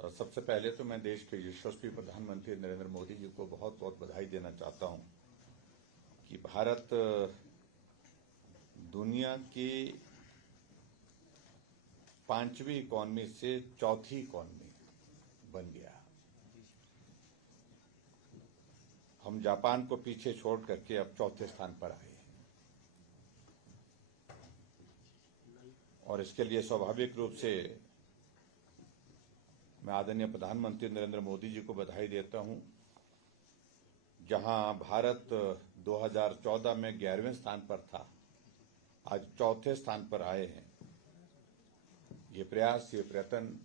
सबसे पहले तो मैं देश के यशस्वी प्रधानमंत्री नरेंद्र मोदी जी को बहुत बहुत बधाई देना चाहता हूं कि भारत दुनिया की 5वीं इकॉनमी से चौथी इकॉनमी बन गया। हम जापान को पीछे छोड़ करके अब चौथे स्थान पर आए और इसके लिए स्वाभाविक रूप से मैं आदरणीय प्रधानमंत्री नरेंद्र मोदी जी को बधाई देता हूं। जहां भारत 2014 में 11वें स्थान पर था, आज चौथे स्थान पर आए हैं। ये प्रयास, ये प्रयत्न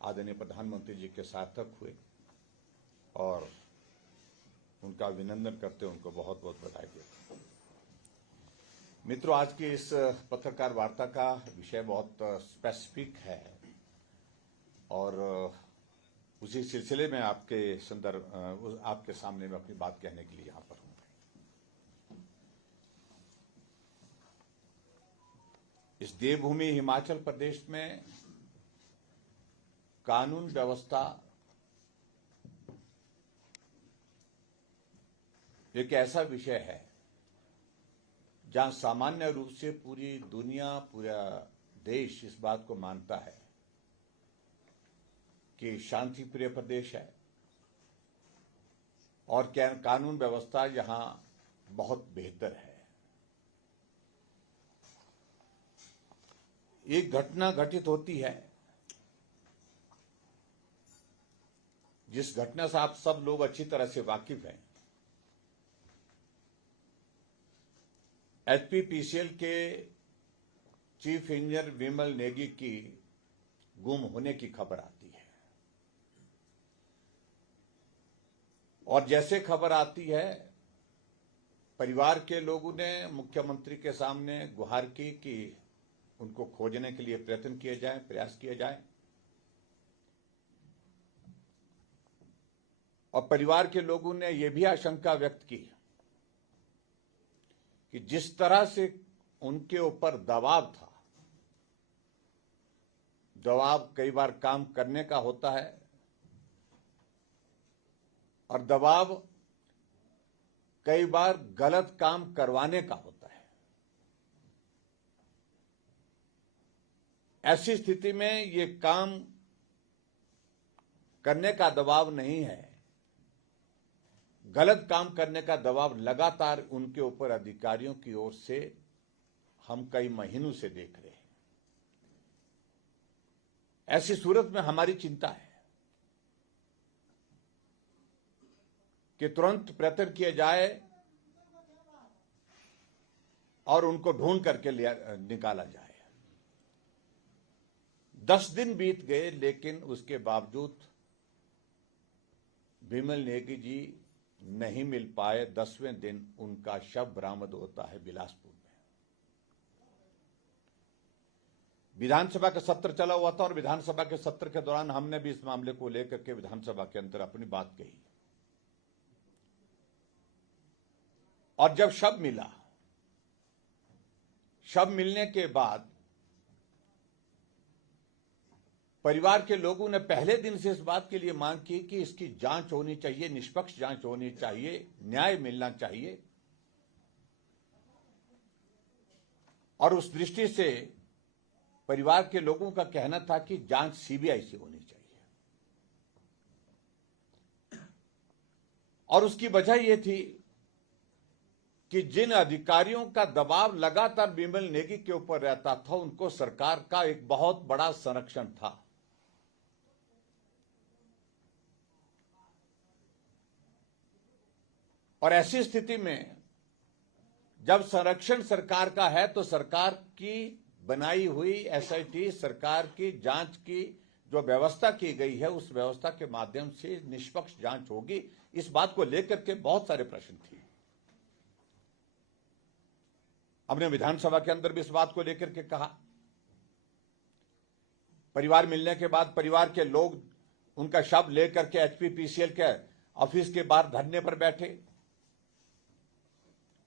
आदरणीय प्रधानमंत्री जी के सार्थक हुए और उनका अभिनंदन करते उनको बहुत बहुत बधाई देता हूं। मित्रों, आज की इस पत्रकार वार्ता का विषय बहुत स्पेसिफिक है और उसी सिलसिले में आपके सामने मैं अपनी बात कहने के लिए यहां पर हूं। इस देवभूमि हिमाचल प्रदेश में कानून व्यवस्था एक ऐसा विषय है जहां सामान्य रूप से पूरी दुनिया, पूरा देश इस बात को मानता है कि शांति प्रिय प्रदेश है और कानून व्यवस्था यहां बहुत बेहतर है। एक घटना घटित होती है जिस घटना से आप सब लोग अच्छी तरह से वाकिफ हैं। एचपीपीसीएल के चीफ इंजीनियर विमल नेगी की गुम होने की खबर आती है और जैसे खबर आती है, परिवार के लोगों ने मुख्यमंत्री के सामने गुहार की कि उनको खोजने के लिए प्रयत्न किए जाए, प्रयास किए जाए। और परिवार के लोगों ने यह भी आशंका व्यक्त की कि जिस तरह से उनके ऊपर दबाव था, दबाव कई बार काम करने का होता है और दबाव कई बार गलत काम करवाने का होता है। ऐसी स्थिति में ये काम करने का दबाव नहीं है, गलत काम करने का दबाव लगातार उनके ऊपर अधिकारियों की ओर से हम कई महीनों से देख रहे हैं। ऐसी सूरत में हमारी चिंता है कि तुरंत प्रयत्न किए जाए और उनको ढूंढ करके निकाला जाए। 10 दिन बीत गए लेकिन उसके बावजूद विमल नेगी जी नहीं मिल पाए। 10वें दिन उनका शव बरामद होता है बिलासपुर में। विधानसभा का सत्र चला हुआ था और विधानसभा के सत्र के दौरान हमने भी इस मामले को लेकर के विधानसभा के अंदर अपनी बात कही और जब शव मिला, शव मिलने के बाद परिवार के लोगों ने पहले दिन से इस बात के लिए मांग की कि इसकी जांच होनी चाहिए, निष्पक्ष जांच होनी चाहिए, न्याय मिलना चाहिए। और उस दृष्टि से परिवार के लोगों का कहना था कि जांच सीबीआई से होनी चाहिए। और उसकी वजह यह थी कि जिन अधिकारियों का दबाव लगातार विमल नेगी के ऊपर रहता था, उनको सरकार का एक बहुत बड़ा संरक्षण था। और ऐसी स्थिति में जब संरक्षण सरकार का है तो सरकार की बनाई हुई एसआईटी, सरकार की जांच की जो व्यवस्था की गई है, उस व्यवस्था के माध्यम से निष्पक्ष जांच होगी। इस बात को लेकर के बहुत सारे प्रश्न थे। हमने विधानसभा के अंदर भी इस बात को लेकर के कहा। परिवार मिलने के बाद परिवार के लोग उनका शव लेकर के एचपीपीसीएल के ऑफिस के बाहर धरने पर बैठे।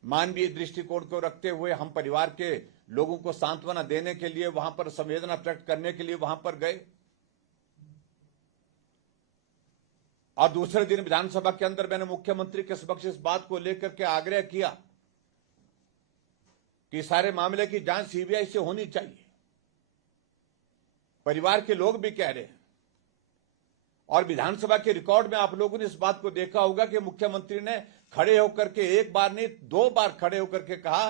मानवीय दृष्टिकोण को रखते हुए हम परिवार के लोगों को सांत्वना देने के लिए वहां पर संवेदना प्रकट करने के लिए वहां पर गए। और दूसरे दिन विधानसभा के अंदर मैंने मुख्यमंत्री के समक्ष इस बात को लेकर के आग्रह किया कि सारे मामले की जांच सीबीआई से होनी चाहिए। परिवार के लोग भी कह रहे हैं और विधानसभा के रिकॉर्ड में आप लोगों ने इस बात को देखा होगा कि मुख्यमंत्री ने खड़े होकर के एक बार नहीं 2 बार खड़े होकर के कहा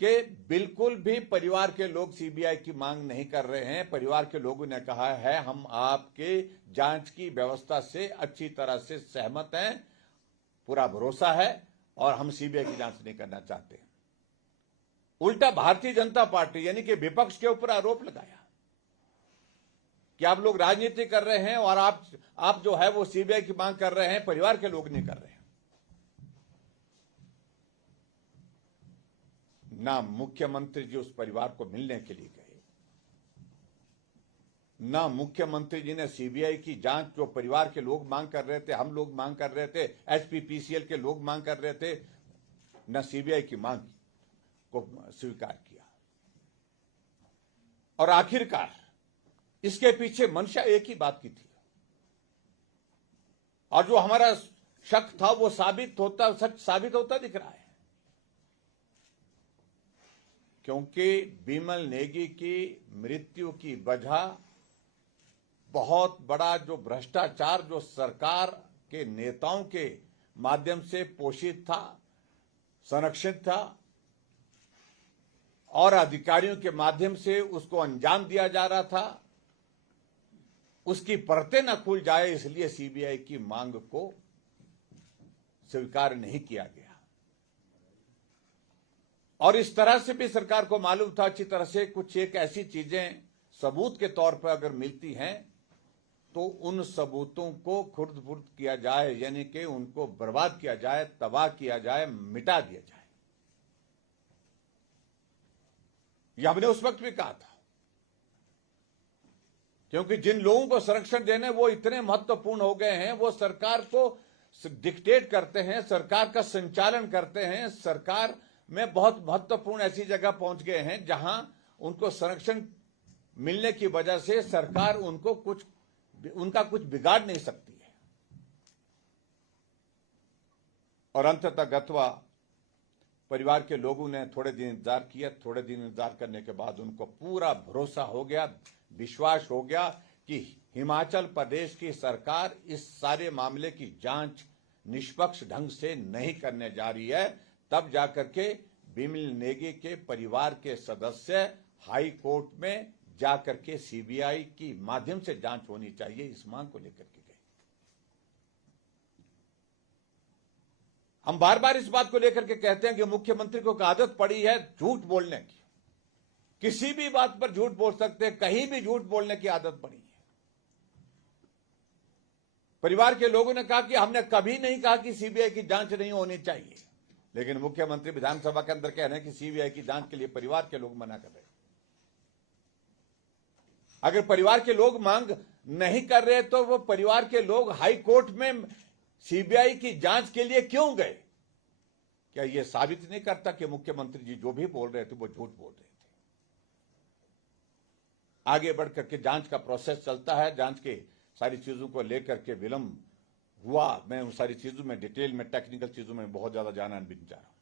कि बिल्कुल भी परिवार के लोग सीबीआई की मांग नहीं कर रहे हैं। परिवार के लोगों ने कहा है हम आपके जांच की व्यवस्था से अच्छी तरह से सहमत हैं, पूरा भरोसा है और हम सीबीआई की जांच नहीं करना चाहते। उल्टा भारतीय जनता पार्टी यानी कि विपक्ष के ऊपर आरोप लगाया कि आप लोग राजनीति कर रहे हैं और आप जो है वो सीबीआई की मांग कर रहे हैं, परिवार के लोग नहीं कर रहे हैं। ना मुख्यमंत्री जी उस परिवार को मिलने के लिए गए, ना मुख्यमंत्री जी ने सीबीआई की जांच जो परिवार के लोग मांग कर रहे थे, हम लोग मांग कर रहे थे, एसपीपीसीएल के लोग मांग कर रहे थे, न सीबीआई की मांग को स्वीकार किया। और आखिरकार इसके पीछे मंशा एक ही बात की थी और जो हमारा शक था वो सच साबित होता दिख रहा है, क्योंकि बिमल नेगी की मृत्यु की वजह बहुत बड़ा जो भ्रष्टाचार जो सरकार के नेताओं के माध्यम से पोषित था, संरक्षित था और अधिकारियों के माध्यम से उसको अंजाम दिया जा रहा था, उसकी परतें न खुल जाए इसलिए सीबीआई की मांग को स्वीकार नहीं किया गया। और इस तरह से भी सरकार को मालूम था अच्छी तरह से कुछ एक ऐसी चीजें सबूत के तौर पर अगर मिलती हैं तो उन सबूतों को खुर्द-बुर्द किया जाए, यानी कि उनको बर्बाद किया जाए, तबाह किया जाए, मिटा दिया जाए। यह हमने उस वक्त भी कहा था, क्योंकि जिन लोगों को संरक्षण देने वो इतने महत्वपूर्ण हो गए हैं, वो सरकार को डिक्टेट करते हैं, सरकार का संचालन करते हैं, सरकार में बहुत महत्वपूर्ण ऐसी जगह पहुंच गए हैं जहां उनको संरक्षण मिलने की वजह से सरकार उनका कुछ बिगाड़ नहीं सकती है। और अंततः गत्वा परिवार के लोगों ने थोड़े दिन इंतजार किया। थोड़े दिन इंतजार करने के बाद उनको पूरा भरोसा हो गया, विश्वास हो गया कि हिमाचल प्रदेश की सरकार इस सारे मामले की जांच निष्पक्ष ढंग से नहीं करने जा रही है। तब जाकर के बिमल नेगी के परिवार के सदस्य हाई कोर्ट में जाकर के सीबीआई की माध्यम से जांच होनी चाहिए इस मांग को लेकर के गए। हम बार बार इस बात को लेकर के कहते हैं कि मुख्यमंत्री को आदत पड़ी है झूठ बोलने की, किसी भी बात पर झूठ बोल सकते हैं, कहीं भी झूठ बोलने की आदत पड़ी है। परिवार के लोगों ने कहा कि हमने कभी नहीं कहा कि सीबीआई की जांच नहीं होनी चाहिए, लेकिन मुख्यमंत्री विधानसभा के अंदर कह रहे हैं कि सीबीआई की जांच के लिए परिवार के लोग मना कर रहे हैं। अगर परिवार के लोग मांग नहीं कर रहे तो वो परिवार के लोग हाई कोर्ट में सीबीआई की जांच के लिए क्यों गए? क्या यह साबित नहीं करता कि मुख्यमंत्री जी जो भी बोल रहे थे वो झूठ बोल रहे थे? आगे बढ़कर के जांच का प्रोसेस चलता है, जांच के सारी चीजों को लेकर के विलंब हुआ। मैं उन सारी चीजों में डिटेल में टेक्निकल चीजों में बहुत ज्यादा जाना नहीं चाह रहा।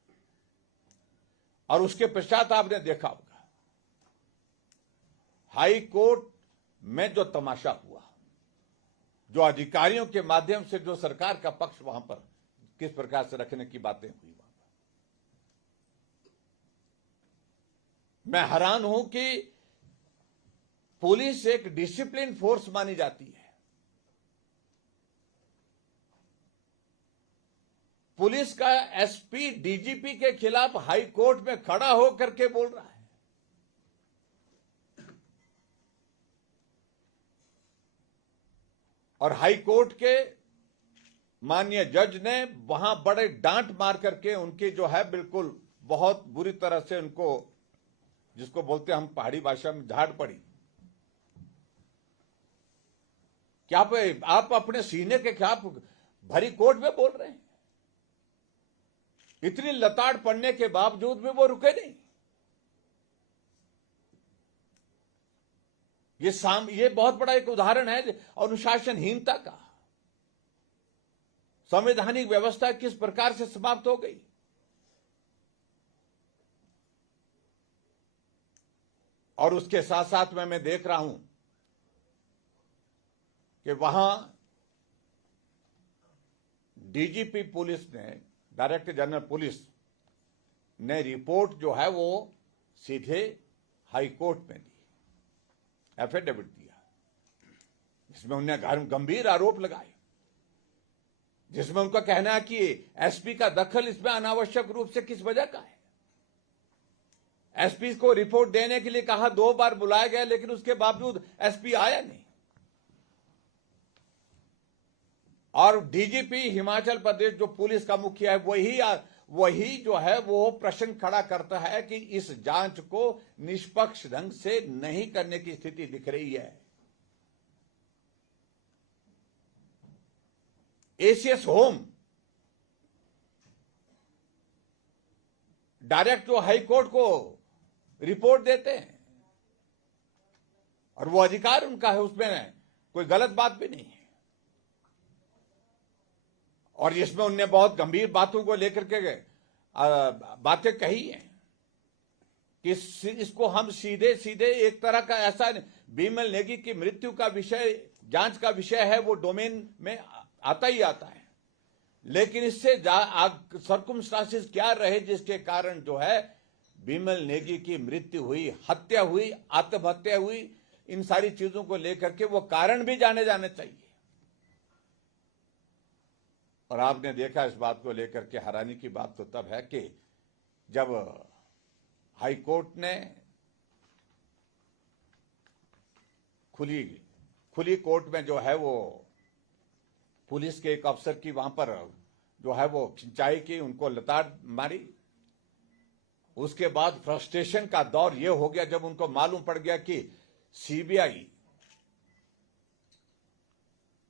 और उसके पश्चात आपने देखा होगा हाई कोर्ट में जो तमाशा हुआ, जो अधिकारियों के माध्यम से जो सरकार का पक्ष वहां पर किस प्रकार से रखने की बातें हुई, वहां पर मैं हैरान हूं कि पुलिस एक डिसिप्लिन फोर्स मानी जाती है। पुलिस का एसपी डीजीपी के खिलाफ हाई कोर्ट में खड़ा होकर के बोल रहा है। और हाई कोर्ट के माननीय जज ने वहां बड़े डांट मार करके उनकी जो है बिल्कुल बहुत बुरी तरह से उनको, जिसको बोलते हैं हम पहाड़ी भाषा में, झाड़ पड़ी। क्या आप अपने सीने के खिलाफ भरी कोर्ट में बोल रहे हैं? इतनी लताड़ पड़ने के बावजूद भी वो रुके नहीं। ये बहुत बड़ा एक उदाहरण है अनुशासनहीनता का। संवैधानिक व्यवस्था किस प्रकार से समाप्त हो गई। और उसके साथ साथ में मैं देख रहा हूं कि वहां डीजीपी पुलिस ने, डायरेक्टर जनरल पुलिस ने रिपोर्ट जो है वो सीधे हाई कोर्ट में दी, एफिडेविट दिया, जिसमें उन्होंने गंभीर आरोप लगाए, जिसमें उनका कहना है कि एसपी का दखल इसमें अनावश्यक रूप से किस वजह का है। एसपी को रिपोर्ट देने के लिए कहा, 2 बार बुलाया गया, लेकिन उसके बावजूद एसपी आया नहीं। और डीजीपी हिमाचल प्रदेश जो पुलिस का मुखिया है, वही जो है वो प्रश्न खड़ा करता है कि इस जांच को निष्पक्ष ढंग से नहीं करने की स्थिति दिख रही है। एसीएस होम डायरेक्ट जो हाई कोर्ट को रिपोर्ट देते हैं और वो अधिकार उनका है, उसमें कोई गलत बात भी नहीं है। और इसमें उनने बहुत गंभीर बातों को लेकर के बातें कही हैं कि इसको हम सीधे सीधे एक तरह का ऐसा, बिमल नेगी की मृत्यु का विषय, जांच का विषय है, वो डोमेन में आता ही आता है, लेकिन इससे सर्कमस्टांसेस क्या रहे जिसके कारण जो है बिमल नेगी की मृत्यु हुई, हत्या हुई, आत्महत्या हुई, इन सारी चीजों को लेकर के वो कारण भी जाने जाने चाहिए। और आपने देखा इस बात को लेकर के हैरानी की बात तो तब है कि जब हाई कोर्ट ने खुली कोर्ट में जो है वो पुलिस के एक अफसर की वहां पर जो है वो खिंचाई की, उनको लताड़ मारी। उसके बाद फ्रस्ट्रेशन का दौर यह हो गया जब उनको मालूम पड़ गया कि सीबीआई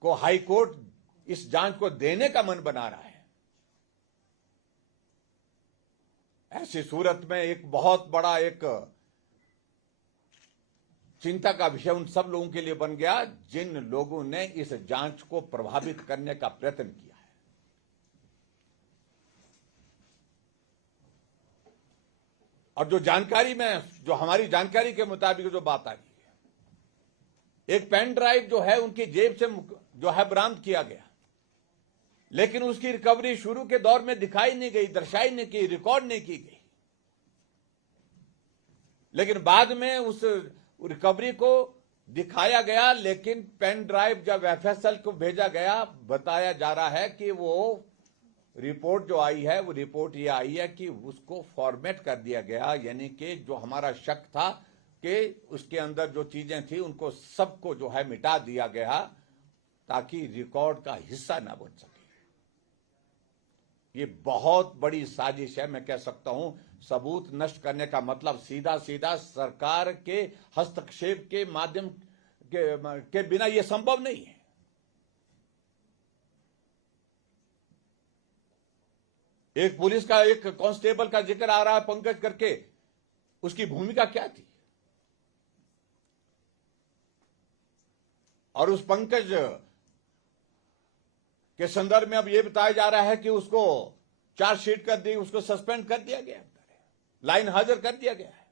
को हाई कोर्ट इस जांच को देने का मन बना रहा है। ऐसी सूरत में एक बहुत बड़ा एक चिंता का विषय उन सब लोगों के लिए बन गया जिन लोगों ने इस जांच को प्रभावित करने का प्रयत्न किया है। और जो जानकारी में, जो हमारी जानकारी के मुताबिक जो बात आ रही है, एक पेन ड्राइव जो है उनकी जेब से जो है बरामद किया गया, लेकिन उसकी रिकवरी शुरू के दौर में दिखाई नहीं गई, दर्शाई नहीं की, रिकॉर्ड नहीं की गई। लेकिन बाद में उस रिकवरी को दिखाया गया, लेकिन पेन ड्राइव जब एफएसएल को भेजा गया, बताया जा रहा है कि वो रिपोर्ट जो आई है, वो रिपोर्ट ये आई है कि उसको फॉर्मेट कर दिया गया, यानी कि जो हमारा शक था कि उसके अंदर जो चीजें थी उनको सबको जो है मिटा दिया गया ताकि रिकॉर्ड का हिस्सा ना बन सके। ये बहुत बड़ी साजिश है। मैं कह सकता हूं सबूत नष्ट करने का मतलब सीधा सीधा सरकार के हस्तक्षेप के माध्यम के बिना यह संभव नहीं है। एक पुलिस का एक कांस्टेबल का जिक्र आ रहा है पंकज करके, उसकी भूमिका क्या थी? और उस पंकज के संदर्भ में अब यह बताया जा रहा है कि उसको चार्जशीट कर दी, उसको सस्पेंड कर दिया गया, लाइन हाजिर कर दिया गया है।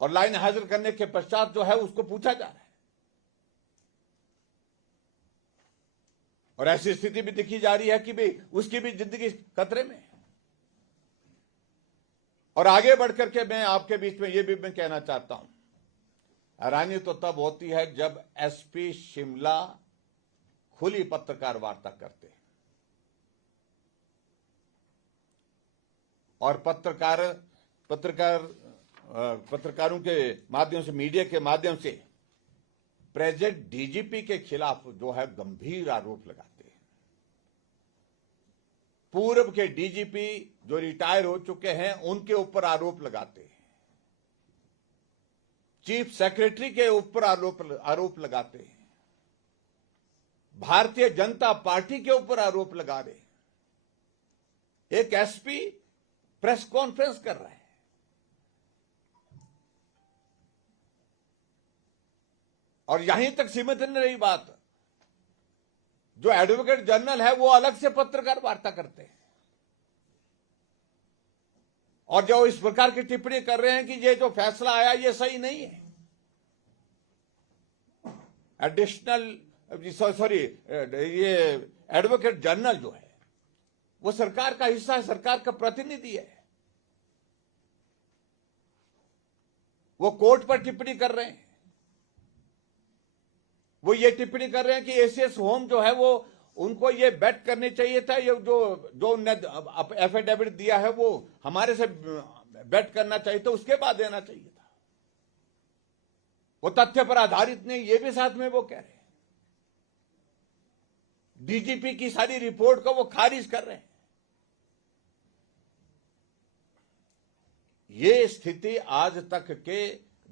और लाइन हाजिर करने के पश्चात जो है उसको पूछा जा रहा है। और ऐसी स्थिति भी दिखी जा रही है कि भी उसकी भी जिंदगी खतरे में है। और आगे बढ़कर के मैं आपके बीच में यह भी मैं कहना चाहता हूं, हैरानी तो तब होती है जब एसपी शिमला खुली पत्रकार वार्ता करते हैं और पत्रकारों के माध्यम से, मीडिया के माध्यम से प्रेजेंट डीजीपी के खिलाफ जो है गंभीर आरोप लगाते हैं। पूर्व के डीजीपी जो रिटायर हो चुके हैं उनके ऊपर आरोप लगाते हैं, चीफ सेक्रेटरी के ऊपर आरोप लगाते हैं, भारतीय जनता पार्टी के ऊपर आरोप लगा रहे हैं। एक एसपी प्रेस कॉन्फ्रेंस कर रहा है और यहीं तक सीमित नहीं रही बात, जो एडवोकेट जनरल है वो अलग से पत्रकार वार्ता करते हैं, और जो इस प्रकार की टिप्पणी कर रहे हैं कि ये जो फैसला आया ये सही नहीं है। ये एडवोकेट जनरल जो है वो सरकार का हिस्सा है, सरकार का प्रतिनिधि है। वो कोर्ट पर टिप्पणी कर रहे हैं, वो ये टिप्पणी कर रहे हैं कि एसीएस होम जो है वो उनको ये बेट करनी चाहिए था, ये जो उनने एफिडेविट दिया है वो हमारे से बेट करना चाहिए था, उसके बाद देना चाहिए था। वो तथ्य पर आधारित नहीं, ये भी साथ में वो कह रहे हैं। डीजीपी की सारी रिपोर्ट को वो खारिज कर रहे हैं। ये स्थिति आज तक के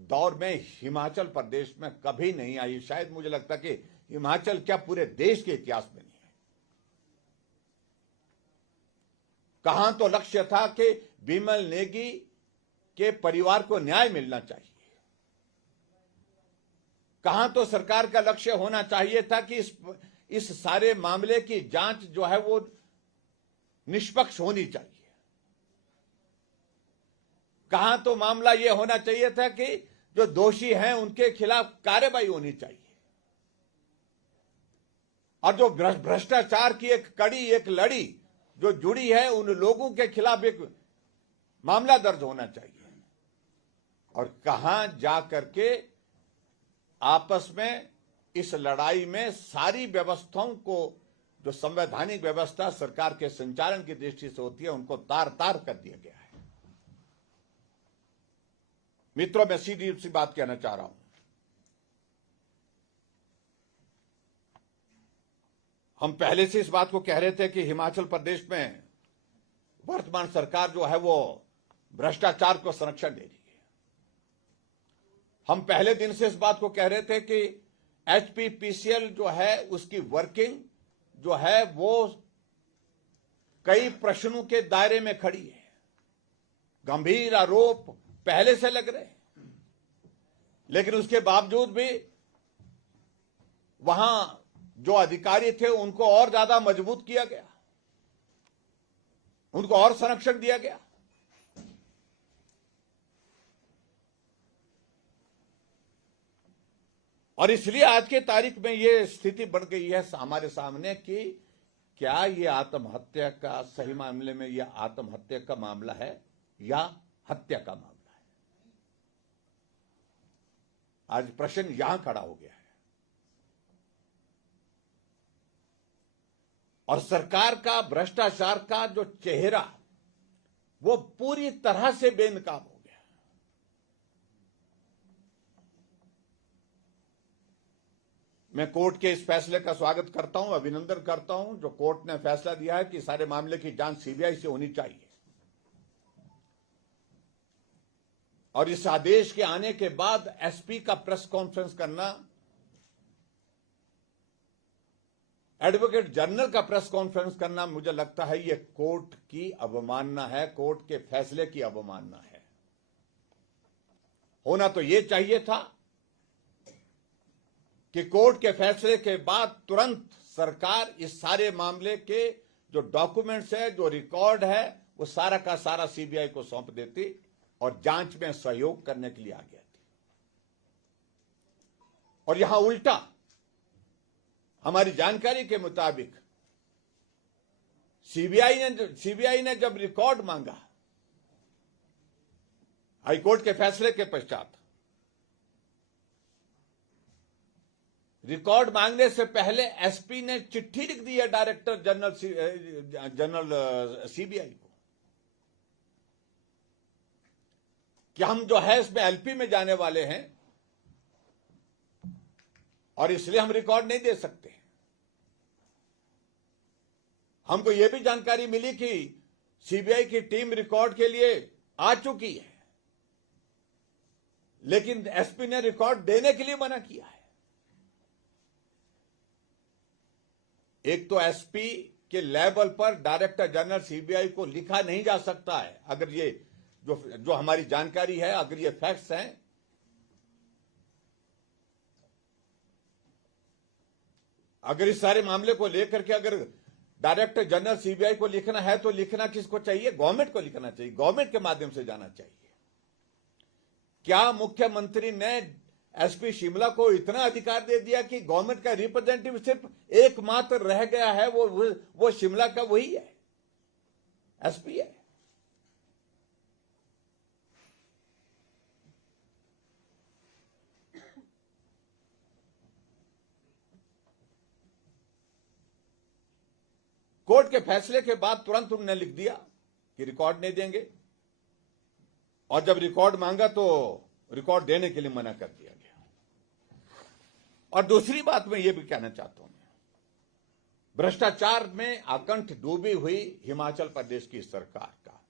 दौर में हिमाचल प्रदेश में कभी नहीं आई। शायद मुझे लगता कि हिमाचल क्या पूरे देश के इतिहास में नहीं है। कहां तो लक्ष्य था कि बिमल नेगी के परिवार को न्याय मिलना चाहिए, कहां तो सरकार का लक्ष्य होना चाहिए था कि इस सारे मामले की जांच जो है वो निष्पक्ष होनी चाहिए, कहां तो मामला यह होना चाहिए था कि जो दोषी हैं उनके खिलाफ कार्रवाई होनी चाहिए, और जो भ्रष्टाचार की एक कड़ी, एक लड़ी जो जुड़ी है उन लोगों के खिलाफ एक मामला दर्ज होना चाहिए। और कहां जाकर के आपस में इस लड़ाई में सारी व्यवस्थाओं को, जो संवैधानिक व्यवस्था सरकार के संचालन की दृष्टि से होती है, उनको तार तार कर दिया गया है। मित्रों, मैं सीधी सी बात कहना चाह रहा हूं। हम पहले से इस बात को कह रहे थे कि हिमाचल प्रदेश में वर्तमान सरकार जो है वो भ्रष्टाचार को संरक्षण दे रही है। हम पहले दिन से इस बात को कह रहे थे कि एचपीपीसीएल जो है उसकी वर्किंग जो है वो कई प्रश्नों के दायरे में खड़ी है। गंभीर आरोप पहले से लग रहे हैं, लेकिन उसके बावजूद भी वहां जो अधिकारी थे उनको और ज्यादा मजबूत किया गया, उनको और संरक्षण दिया गया। और इसलिए आज के तारीख में यह स्थिति बन गई है हमारे सामने कि क्या यह आत्महत्या का, सही मामले में यह आत्महत्या का मामला है या हत्या का मामला है। आज प्रश्न यहां खड़ा हो गया है। और सरकार का भ्रष्टाचार का जो चेहरा वो पूरी तरह से बेनकाब हो गया। मैं कोर्ट के इस फैसले का स्वागत करता हूं, अभिनंदन करता हूं, जो कोर्ट ने फैसला दिया है कि सारे मामले की जांच सीबीआई से होनी चाहिए। और इस आदेश के आने के बाद एसपी का प्रेस कॉन्फ्रेंस करना, एडवोकेट जनरल का प्रेस कॉन्फ्रेंस करना, मुझे लगता है यह कोर्ट की अवमानना है, कोर्ट के फैसले की अवमानना है। होना तो यह चाहिए था कि कोर्ट के फैसले के बाद तुरंत सरकार इस सारे मामले के जो डॉक्यूमेंट्स है, जो रिकॉर्ड है, वो सारा का सारा सीबीआई को सौंप देती और जांच में सहयोग करने के लिए आ गया थी। और यहां उल्टा हमारी जानकारी के मुताबिक सीबीआई ने जब रिकॉर्ड मांगा हाईकोर्ट के फैसले के पश्चात, रिकॉर्ड मांगने से पहले एसपी ने चिट्ठी लिख दी है डायरेक्टर जनरल सीबीआई को कि हम जो है इसमें एलपी में जाने वाले हैं और इसलिए हम रिकॉर्ड नहीं दे सकते। हमको यह भी जानकारी मिली कि सीबीआई की टीम रिकॉर्ड के लिए आ चुकी है, लेकिन एसपी ने रिकॉर्ड देने के लिए मना किया है। एक तो एसपी के लेवल पर डायरेक्टर जनरल सीबीआई को लिखा नहीं जा सकता है, अगर ये जो हमारी जानकारी है, अगर ये फैक्ट्स हैं, अगर इस सारे मामले को लेकर के अगर डायरेक्टर जनरल सीबीआई को लिखना है तो लिखना किसको चाहिए? गवर्नमेंट को लिखना चाहिए, गवर्नमेंट के माध्यम से जाना चाहिए। क्या मुख्यमंत्री ने एसपी शिमला को इतना अधिकार दे दिया कि गवर्नमेंट का रिप्रेजेंटेटिव सिर्फ एकमात्र रह गया है, वो शिमला का वही है, एसपी है। कोर्ट के फैसले के बाद तुरंत उन्होंने लिख दिया कि रिकॉर्ड नहीं देंगे, और जब रिकॉर्ड मांगा तो रिकॉर्ड देने के लिए मना कर दिया गया। और दूसरी बात मैं ये भी कहना चाहता हूं, भ्रष्टाचार में आकंठ डूबी हुई हिमाचल प्रदेश की सरकार का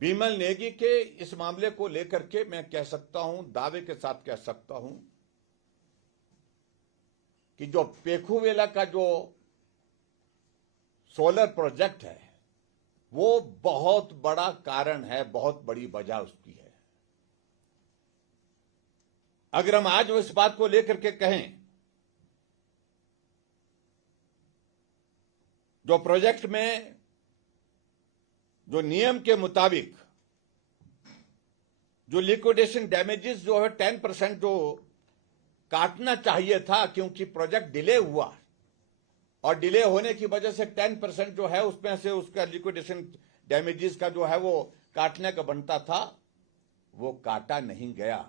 बिमल नेगी के इस मामले को लेकर के मैं कह सकता हूं, दावे के साथ कह सकता हूं कि जो पेखुवेला का जो सोलर प्रोजेक्ट है वो बहुत बड़ा कारण है, बहुत बड़ी वजह उसकी है। अगर हम आज इस बात को लेकर के कहें, जो प्रोजेक्ट में जो नियम के मुताबिक जो लिक्विडेशन डैमेजेस जो है 10% जो काटना चाहिए था, क्योंकि प्रोजेक्ट डिले हुआ और डिले होने की वजह से 10% जो है उसमें से उसका लिक्विडेशन डैमेजेस का जो है वो काटने का बनता था, वो काटा नहीं गया।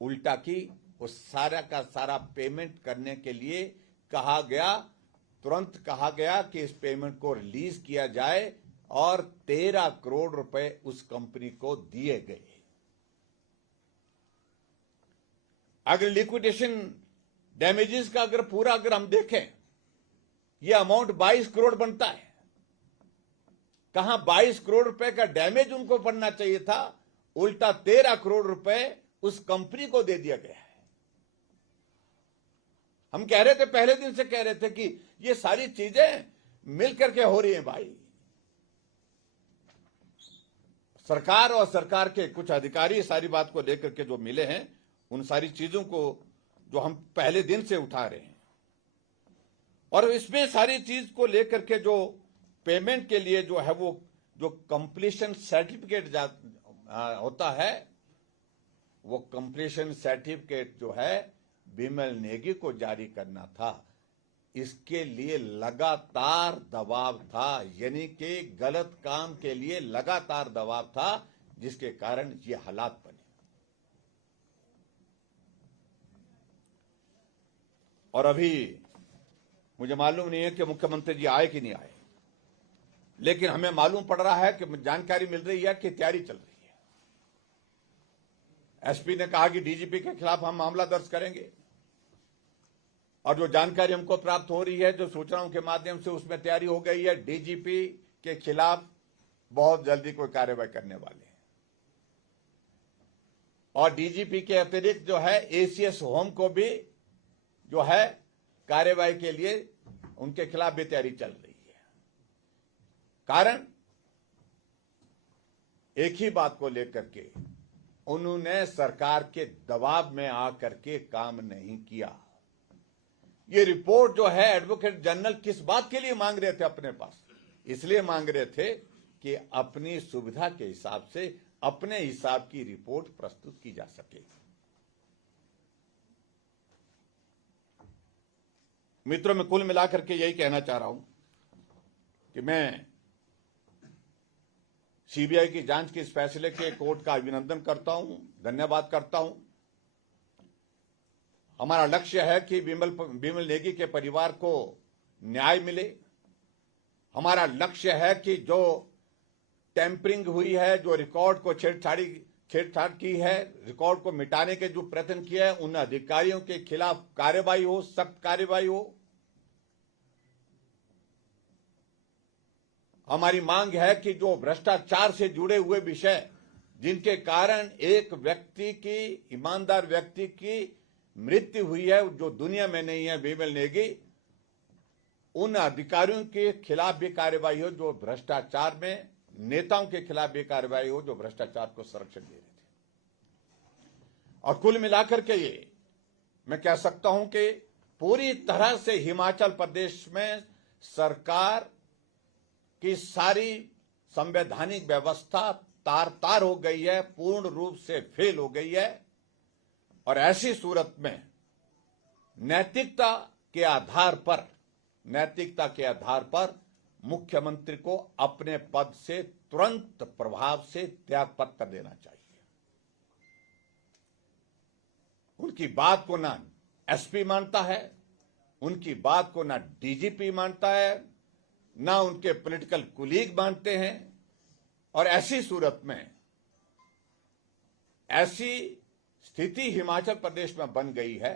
उल्टा की वो सारा का सारा पेमेंट करने के लिए कहा गया, तुरंत कहा गया कि इस पेमेंट को रिलीज किया जाए, और 13 करोड़ रुपए उस कंपनी को दिए गए। अगर लिक्विडेशन डैमेजेस का अगर हम देखें, ये अमाउंट 22 करोड़ बनता है। कहां 22 करोड़ रुपए का डैमेज उनको पड़ना चाहिए था, उल्टा 13 करोड़ रुपए उस कंपनी को दे दिया गया है। हम कह रहे थे, पहले दिन से कह रहे थे कि ये सारी चीजें मिलकर के हो रही हैं भाई। सरकार और सरकार के कुछ अधिकारी सारी बात को लेकर के जो मिले हैं, उन सारी चीजों को जो हम पहले दिन से उठा रहे हैं, और इसमें सारी चीज को लेकर के जो पेमेंट के लिए जो है वो जो कंप्लीशन सर्टिफिकेट होता है, वो कंप्लीशन सर्टिफिकेट जो है बिमल नेगी को जारी करना था। इसके लिए लगातार दबाव था, यानी कि गलत काम के लिए लगातार दबाव था, जिसके कारण ये हालात बने। और अभी मुझे मालूम नहीं है कि मुख्यमंत्री जी आए कि नहीं आए, लेकिन हमें मालूम पड़ रहा है कि जानकारी मिल रही है कि तैयारी चल रही है। एसपी ने कहा कि डीजीपी के खिलाफ हम मामला दर्ज करेंगे, और जो जानकारी हमको प्राप्त हो रही है, जो सूचनाओं के माध्यम से, उसमें तैयारी हो गई है, डीजीपी के खिलाफ बहुत जल्दी कोई कार्रवाई करने वाले हैं। और डीजीपी के अतिरिक्त जो है एसीएस होम को भी जो है कार्रवाई के लिए उनके खिलाफ भी तैयारी चल रही है। कारण एक ही बात को लेकर के, उन्होंने सरकार के दबाव में आकर के काम नहीं किया। ये रिपोर्ट जो है एडवोकेट जनरल किस बात के लिए मांग रहे थे अपने पास? इसलिए मांग रहे थे कि अपनी सुविधा के हिसाब से अपने हिसाब की रिपोर्ट प्रस्तुत की जा सके। मित्रों, मैं कुल मिलाकर के यही कहना चाह रहा हूं कि मैं सीबीआई की जांच के इस फैसले के कोर्ट का अभिनंदन करता हूं, धन्यवाद करता हूं। हमारा लक्ष्य है कि बिमल नेगी के परिवार को न्याय मिले। हमारा लक्ष्य है कि जो टेम्परिंग हुई है, जो रिकॉर्ड को छेड़छाड़ की है, रिकॉर्ड को मिटाने के जो प्रयत्न किए हैं, उन अधिकारियों के खिलाफ कार्रवाई हो, सख्त कार्रवाई हो। हमारी मांग है कि जो भ्रष्टाचार से जुड़े हुए विषय, जिनके कारण एक व्यक्ति की, ईमानदार व्यक्ति की मृत्यु हुई है, जो दुनिया में नहीं है, बिमल नेगी, उन अधिकारियों के खिलाफ भी कार्रवाई हो जो भ्रष्टाचार में, नेताओं के खिलाफ भी कार्रवाई हो जो भ्रष्टाचार को संरक्षण दे रहे थे। और कुल मिलाकर के ये मैं कह सकता हूं कि पूरी तरह से हिमाचल प्रदेश में सरकार की सारी संवैधानिक व्यवस्था तार तार हो गई है, पूर्ण रूप से फेल हो गई है। और ऐसी सूरत में नैतिकता के आधार पर मुख्यमंत्री को अपने पद से तुरंत प्रभाव से त्यागपत्र कर देना चाहिए। उनकी बात को ना एसपी मानता है, उनकी बात को ना डीजीपी मानता है, ना उनके पॉलिटिकल कुलीग मानते हैं। और ऐसी सूरत में ऐसी स्थिति हिमाचल प्रदेश में बन गई है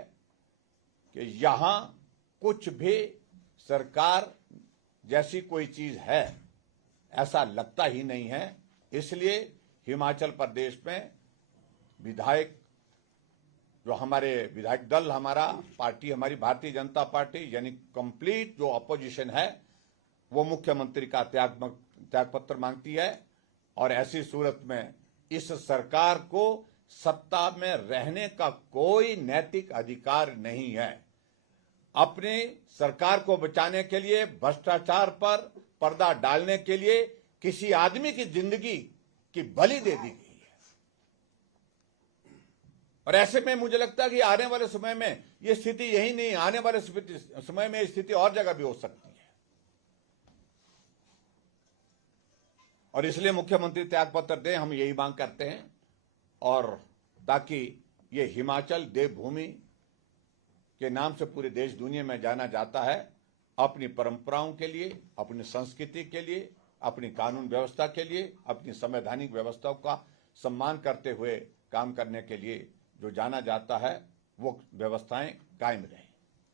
कि यहां कुछ भी सरकार जैसी कोई चीज है ऐसा लगता ही नहीं है। इसलिए हिमाचल प्रदेश में विधायक जो हमारे विधायक दल, हमारा पार्टी, हमारी भारतीय जनता पार्टी यानी कंप्लीट जो अपोजिशन है वो मुख्यमंत्री का त्यागपत्र मांगती है। और ऐसी सूरत में इस सरकार को सत्ता में रहने का कोई नैतिक अधिकार नहीं है। अपनी सरकार को बचाने के लिए भ्रष्टाचार पर पर्दा डालने के लिए किसी आदमी की जिंदगी की बलि दे दी गई है। और ऐसे में मुझे लगता है कि आने वाले समय में यह स्थिति यही नहीं, आने वाले समय में स्थिति और जगह भी हो सकती है। और इसलिए मुख्यमंत्री त्यागपत्र दें, हम यही मांग करते हैं। और ताकि ये हिमाचल देवभूमि के नाम से पूरे देश दुनिया में जाना जाता है, अपनी परंपराओं के लिए, अपनी संस्कृति के लिए, अपनी कानून व्यवस्था के लिए, अपनी संवैधानिक व्यवस्थाओं का सम्मान करते हुए काम करने के लिए जो जाना जाता है वो व्यवस्थाएं कायम रहें।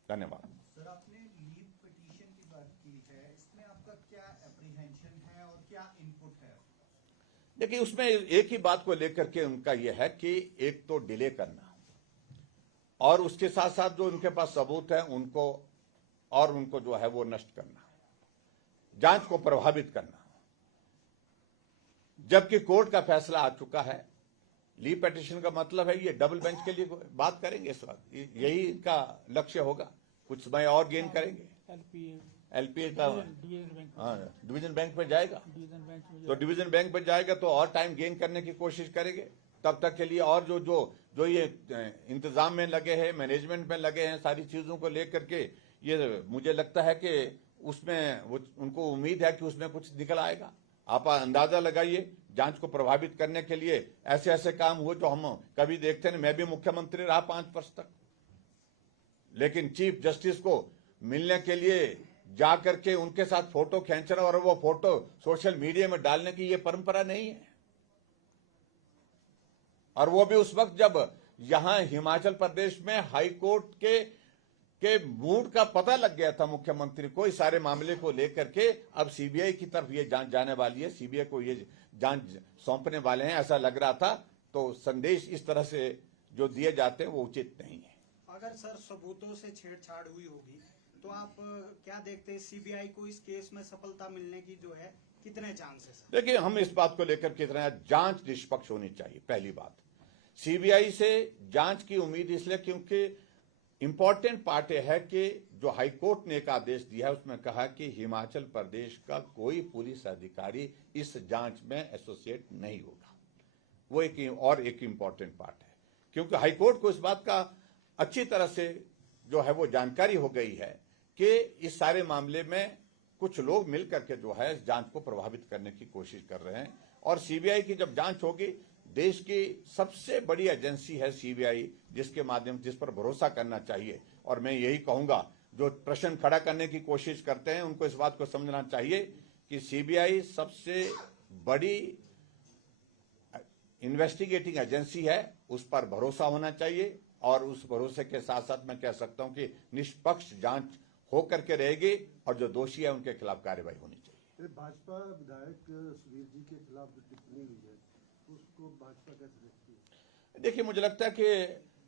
धन्यवाद। सर, आपने लीव पिटीशन की बात की है, इसमें आपका क्या एप्रीहेंशन है और क्या इनपुट है? देखिए, उसमें एक ही बात को लेकर के उनका यह है कि एक तो डिले करना और उसके साथ साथ जो उनके पास सबूत है उनको जो है वो नष्ट करना, जांच को प्रभावित करना। जबकि कोर्ट का फैसला आ चुका है। लीव पिटीशन का मतलब है ये डबल बेंच के लिए बात करेंगे इस वक्त, यही इनका लक्ष्य होगा। कुछ समय और गेन करेंगे। एलपीए का डिवीजन बैंक में जाएगा, तो डिवीजन बैंक में जाएगा तो और टाइम गेन करने की कोशिश करेंगे। तब तक के लिए और जो ये इंतजाम में लगे हैं, मैनेजमेंट में लगे हैं, सारी चीजों को लेकर के ये मुझे लगता है कि उसमें उनको उम्मीद है कि उसमें कुछ निकल आएगा। आप अंदाजा लगाइए, जांच को प्रभावित करने के लिए ऐसे ऐसे काम हुए जो हम कभी देखते नहीं। मैं भी मुख्यमंत्री रहा 5 वर्ष तक, लेकिन चीफ जस्टिस को मिलने के लिए जाकर के उनके साथ फोटो खींचना और वो फोटो सोशल मीडिया में डालने की ये परंपरा नहीं है। और वो भी उस वक्त जब यहां हिमाचल प्रदेश में हाई कोर्ट के मूड का पता लग गया था मुख्यमंत्री को इस सारे मामले को लेकर के। अब सीबीआई की तरफ ये जांच जाने वाली है, सीबीआई को ये जांच सौंपने वाले हैं, ऐसा लग रहा था। तो संदेश इस तरह से जो दिए जाते हैं वो उचित नहीं है। अगर सर सबूतों से छेड़छाड़ हुई होगी तो आप क्या देखते हैं, सीबीआई को इस केस में सफलता मिलने की जो है कितने चांसेस? देखिए, हम इस बात को लेकर कितना, जांच निष्पक्ष होनी चाहिए। पहली बात, सीबीआई से जांच की उम्मीद इसलिए क्योंकि इंपॉर्टेंट पार्ट यह है कि जो हाईकोर्ट ने एक आदेश दिया है उसमें कहा कि हिमाचल प्रदेश का कोई पुलिस अधिकारी इस जांच में एसोसिएट नहीं होगा। वो एक इंपॉर्टेंट पार्ट है, क्योंकि हाईकोर्ट को इस बात का अच्छी तरह से जो है वो जानकारी हो गई है कि इस सारे मामले में कुछ लोग मिलकर के जो है इस जांच को प्रभावित करने की कोशिश कर रहे हैं। और सीबीआई की जब जांच होगी, देश की सबसे बड़ी एजेंसी है सीबीआई, जिसके माध्यम जिस पर भरोसा करना चाहिए। और मैं यही कहूंगा, जो प्रश्न खड़ा करने की कोशिश करते हैं उनको इस बात को समझना चाहिए कि सीबीआई सबसे बड़ी इन्वेस्टिगेटिंग एजेंसी है, उस पर भरोसा होना चाहिए। और उस भरोसे के साथ साथ मैं कह सकता हूं कि निष्पक्ष जांच होकर के रहेगी और जो दोषी है उनके खिलाफ कार्रवाई होनी चाहिए। भाजपा विधायक सुधीर जी के खिलाफ जो टिप्पणी हुई है उसको भाजपा कैसे देखती है? देखिए, मुझे लगता है कि